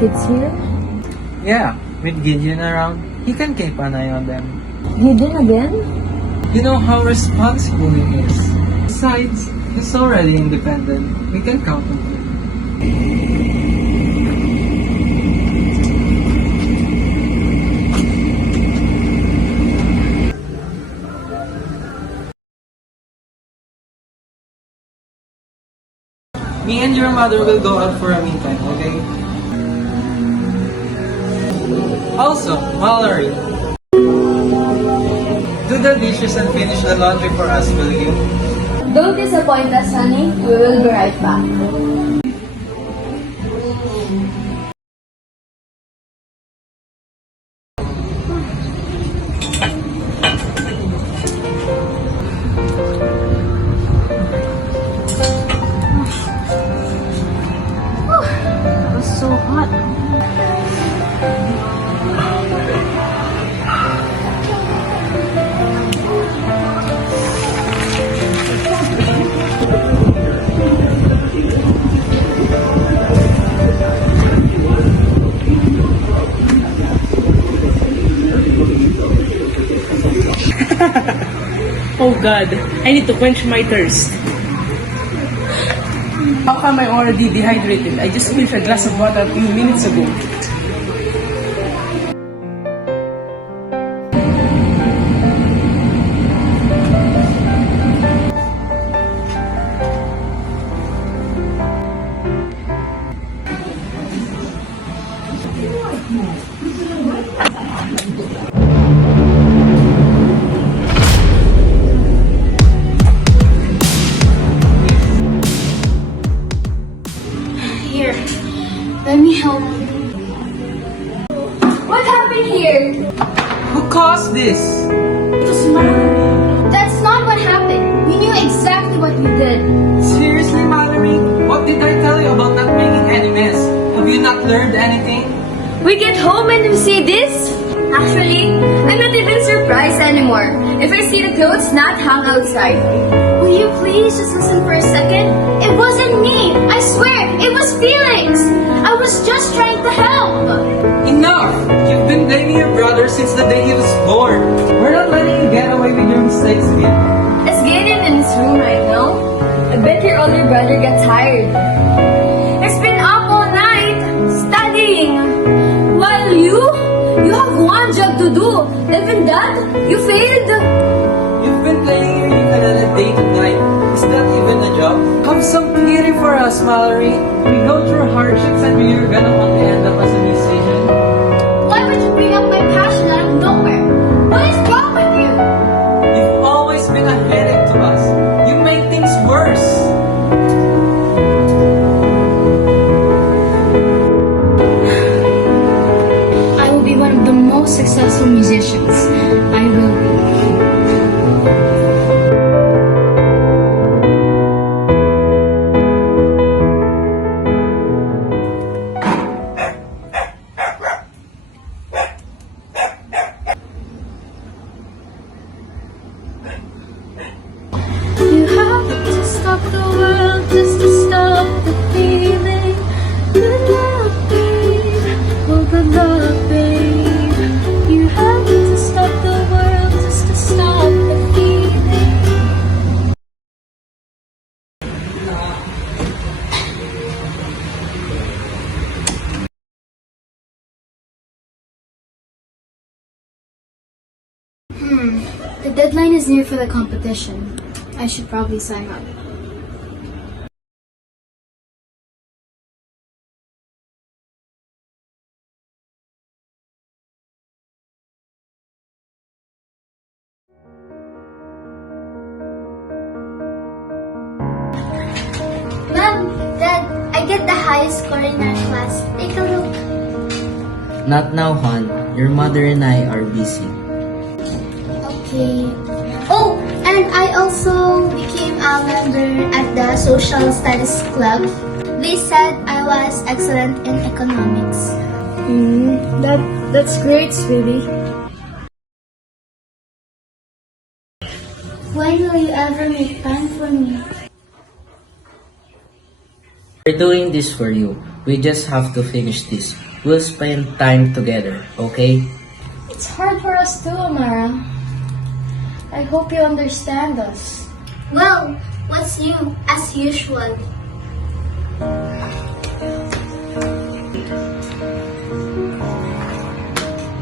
kids here? Yeah, with Gideon around, he can keep an eye on them. Gideon again? You know how responsible he is. Besides, he's already independent. We can count on him. Me and your mother will go out for a meantime, okay? Also, Mallory, do the dishes and finish the laundry for us, will you? Don't disappoint us, honey. We will be right back. It was so hot. Oh God, I need to quench my thirst. How come I'm already dehydrated? I just finished a glass of water a few minutes ago. Here, let me help. What happened here? Who caused this? That's not what happened. We knew exactly what we did. Seriously, Mallory? What did I tell you about not making any mess? Have you not learned anything? We get home and we see this? Actually, I'm not even surprised anymore if I see the clothes not hung outside. Will you please just listen for a second? It wasn't me! I swear, it was Felix! I was just trying to help! Enough! You've been blaming your brother since the day he was born. We're not letting you get away with your mistakes again. Is Gideon in his room right now? I bet your older brother got tired. He's been up all night, studying. While you have one job to do. Even that, you failed. You've been playing your ukulele day to night. Is that even a job? Have some pity for us, Mallory. We go through hardships and we're gonna only end up as a musician. Why would you bring up my passion out of nowhere? What is wrong with you? You've always been a headache to us. You make things worse. I will be one of the most successful musicians. I will be. You have to stop the world just to stop the feeling. Good luck, babe. Oh, good luck, babe. You have to stop the world just to stop the feeling. The deadline is near for the competition. I should probably sign up. Mom, Dad, I get the highest score in our class. Take a look. Not now, hon. Your mother and I are busy. Okay. Oh, and I also became a member at the Social Studies Club. They said I was excellent in economics. That's great, sweetie. When will you ever make time for me? We're doing this for you. We just have to finish this. We'll spend time together, okay? It's hard for us too, Amara. I hope you understand us. Well, what's new, as usual?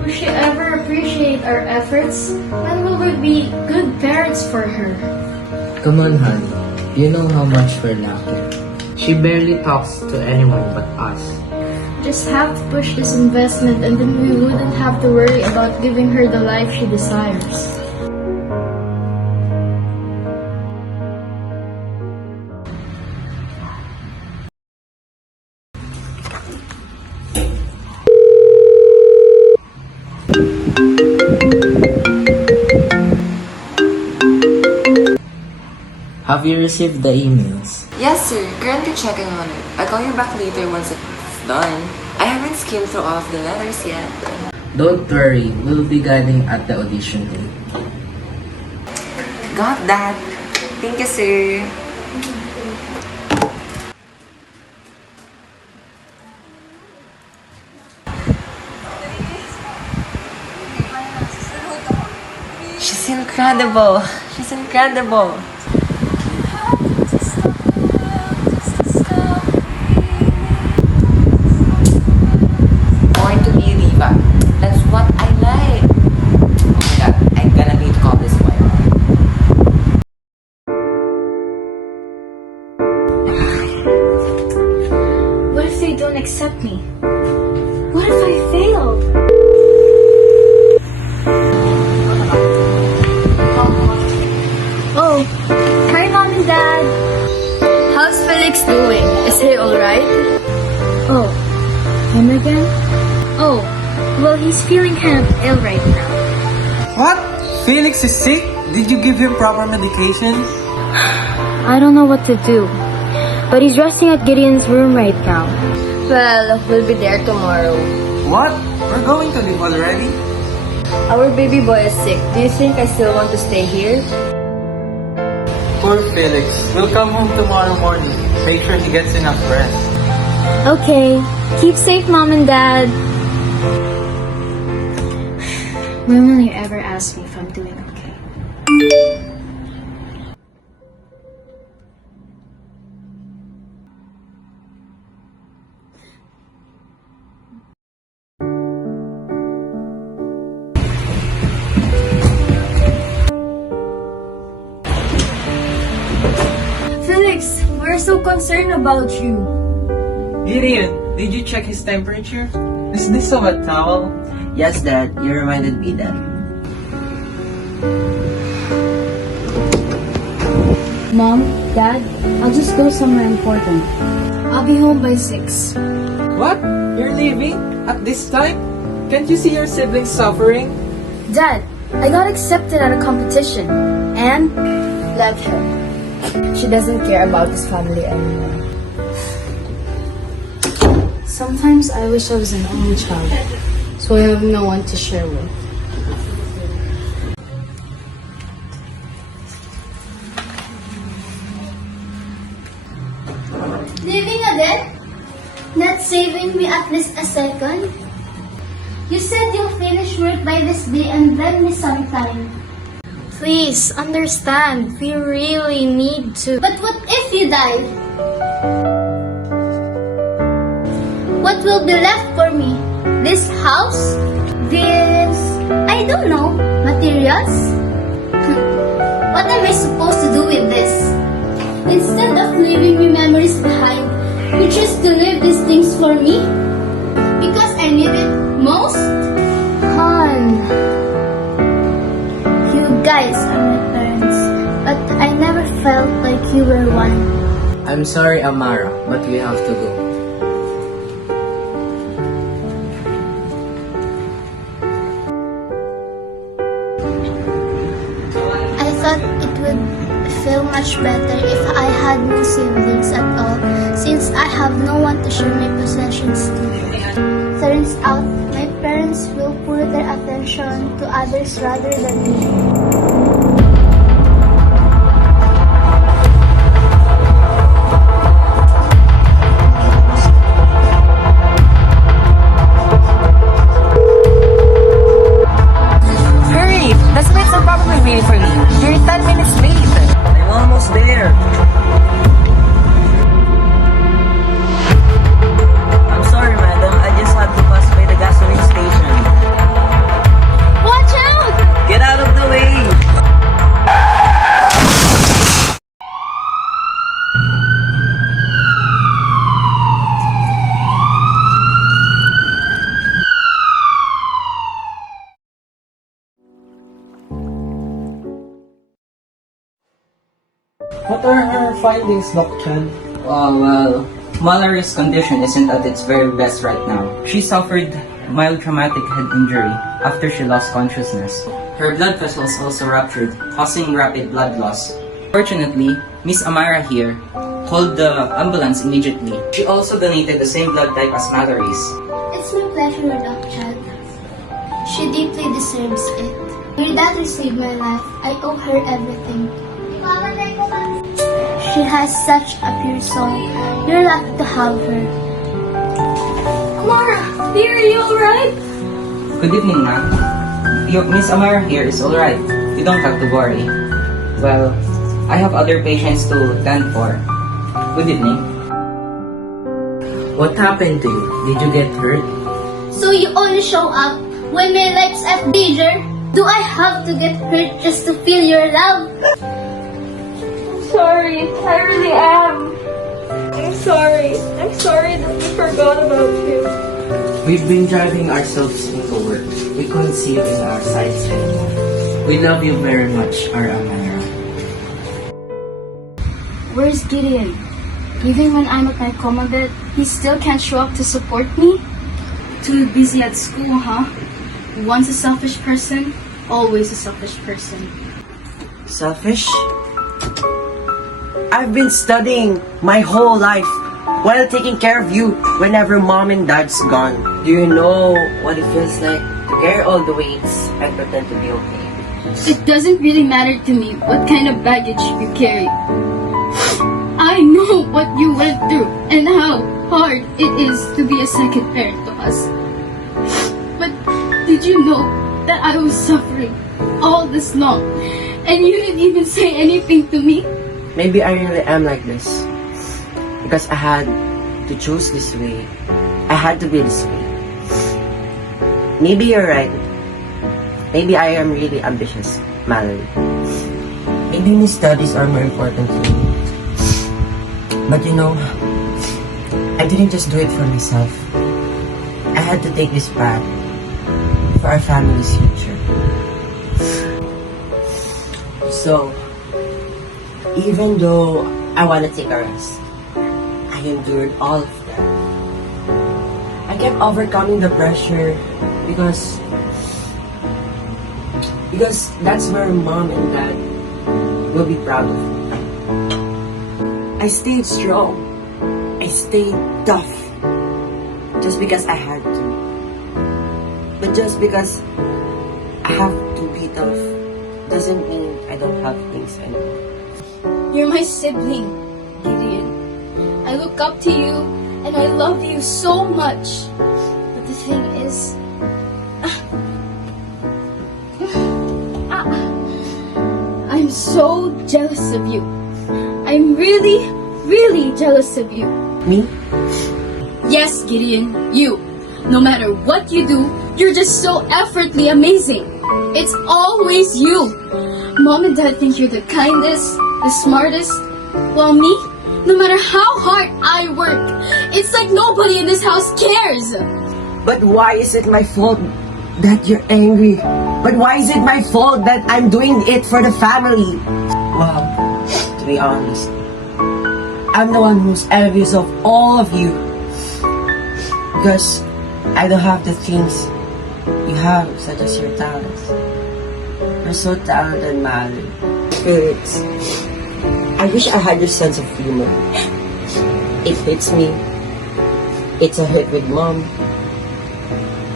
Will she ever appreciate our efforts? When will we be good parents for her? Come on, honey. You know how much we're lucky. She barely talks to anyone but us. Just have to push this investment and then we wouldn't have to worry about giving her the life she desires. Have you received the emails? Yes, sir. Currently checking on it. I'll call you back later once it's done. I haven't skimmed through all of the letters yet. Don't worry, we'll be guiding at the audition day. Got that. Thank you, sir. She's incredible. She's incredible. Born to be Riva. That's what I like. Oh my god, I'm gonna need to call this one. What if they don't accept me? What if I fail? Oh, hi Mom and Dad. How's Felix doing? Is he alright? Oh, him again? Oh, well he's feeling kind of ill right now. What? Felix is sick? Did you give him proper medication? I don't know what to do, but he's resting at Gideon's room right now. Well, we'll be there tomorrow. What? We're going to leave already? Our baby boy is sick. Do you think I still want to stay here? Poor Felix. We'll come home tomorrow morning. Make sure he gets enough rest. Okay, keep safe Mom and Dad. When will you ever ask me if I'm doing okay? Felix, we're so concerned about you. Gideon, did you check his temperature? Is this a wet towel? Yes, Dad. You reminded me that. Mom, Dad, I'll just go somewhere important. I'll be home by 6. What? You're leaving? At this time? Can't you see your siblings suffering? Dad, I got accepted at a competition. And let her. She doesn't care about his family anymore. Sometimes I wish I was an only child, so I have no one to share with. Leaving again? Not saving me at least a second? You said you'll finish work by this day and lend me some time. Please, understand. We really need to. But what if you die? What will be left for me? This house? This, I don't know, materials? What am I supposed to do with this? Instead of leaving me memories behind, you choose to leave these things for me? Because I need it most? Han. You guys are my parents, but I never felt like you were one. I'm sorry, Amara, but we have to go. I thought it would feel much better if I had no siblings at all, since I have no one to share my possessions to. Turns out, my parents will pour their attention to others rather than me. What are her findings, Doc Chan? Well, Mallory's condition isn't at its very best right now. She suffered mild traumatic head injury after she lost consciousness. Her blood vessels also ruptured, causing rapid blood loss. Fortunately, Miss AMARA here called the ambulance immediately. She also donated the same blood type as Mallory's. It's my pleasure, Doc Chan. She deeply deserves it. Your daughter saved my life. I owe her everything. She has such a pure soul. You're lucky to have her. Amara, dear, are you alright? Good evening, ma'am. Miss AMARA here is alright. You don't have to worry. Well, I have other patients to tend for. Good evening. What happened to you? Did you get hurt? So you only show up when my life's at danger? Do I have to get hurt just to feel your love? Sorry, I really am. I'm sorry. I'm sorry that we forgot about you. We've been driving ourselves into work. We couldn't see you in our sights anymore. We love you very much, our Amara. Where's Gideon? Even when I'm at my coma bed, he still can't show up to support me? Too busy at school, huh? Once a selfish person, always a selfish person. Selfish? I've been studying my whole life while taking care of you whenever mom and dad's gone. Do you know what it feels like to carry all the weights and pretend to be okay? It doesn't really matter to me what kind of baggage you carry. I know what you went through and how hard it is to be a second parent to us. But did you know that I was suffering all this long and you didn't even say anything to me? Maybe I really am like this because I had to choose this way. I had to be this way. Maybe you're right. Maybe I am really ambitious, Mallory. Maybe my studies are more important to me. But you know, I didn't just do it for myself. I had to take this path for our family's future. So, even though I want to take a rest, I endured all of that. I kept overcoming the pressure because that's where mom and dad will be proud of me. I stayed strong. I stayed tough. Just because I had to. But just because I have to be tough doesn't mean I don't have things anymore. You're my sibling, Gideon. I look up to you and I love you so much. But the thing is, I'm so jealous of you. I'm really, really jealous of you. Me? Yes, Gideon, you. No matter what you do, you're just so effortlessly amazing. It's always you. Mom and Dad think you're the kindest, the smartest. While me, no matter how hard I work, it's like nobody in this house cares. But why is it my fault that you're angry? But why is it my fault that I'm doing it for the family? Well, to be honest, I'm the one who's envious of all of you. Because I don't have the things you have, such as your talents. You're so talented, Mallory. FELIX, I wish I had your sense of humor. It hits me. It's a hit with mom.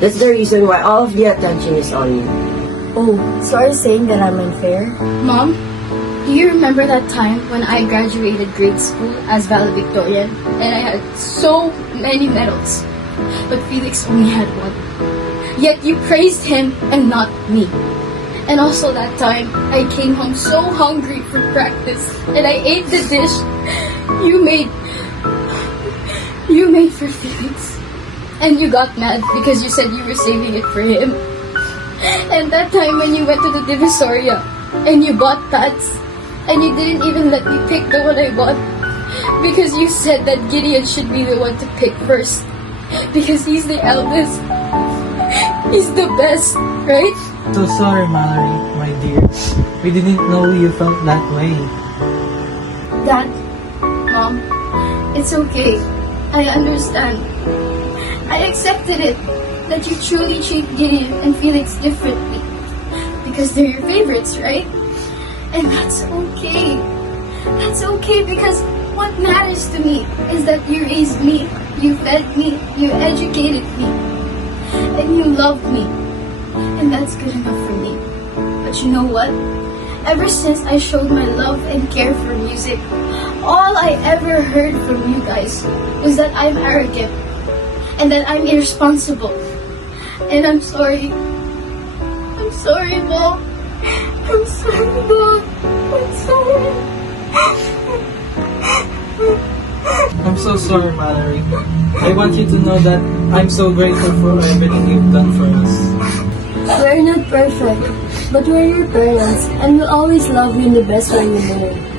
That's the reason why all of the attention is on you. Oh, so are you saying that I'm unfair? Mom, do you remember that time when I graduated grade school as valedictorian and I had so many medals, but Felix only had one? Yet you praised him and not me. And also that time, I came home so hungry for practice and I ate the dish you made for Felix. And you got mad because you said you were saving it for him. And that time when you went to the Divisoria and you bought tats and you didn't even let me pick the one I bought because you said that Gideon should be the one to pick first because he's the eldest. He's the best, right? So sorry, Mallory, my dear. We didn't know you felt that way. Dad, Mom, it's okay. I understand. I accepted it that you truly treat Gideon and Felix differently because they're your favorites, right? And that's okay. That's okay because what matters to me is that you raised me, you fed me, you educated me, and you loved me. And that's good enough for me. But you know what? Ever since I showed my love and care for music, all I ever heard from you guys was that I'm arrogant and that I'm irresponsible. And I'm sorry. I'm sorry, Mom. I'm sorry, Mom. I'm sorry. I'm so sorry, Mallory. I want you to know that I'm so grateful for everything you've done for us. We're not perfect, but we're your parents, and we'll always love you in the best way we know.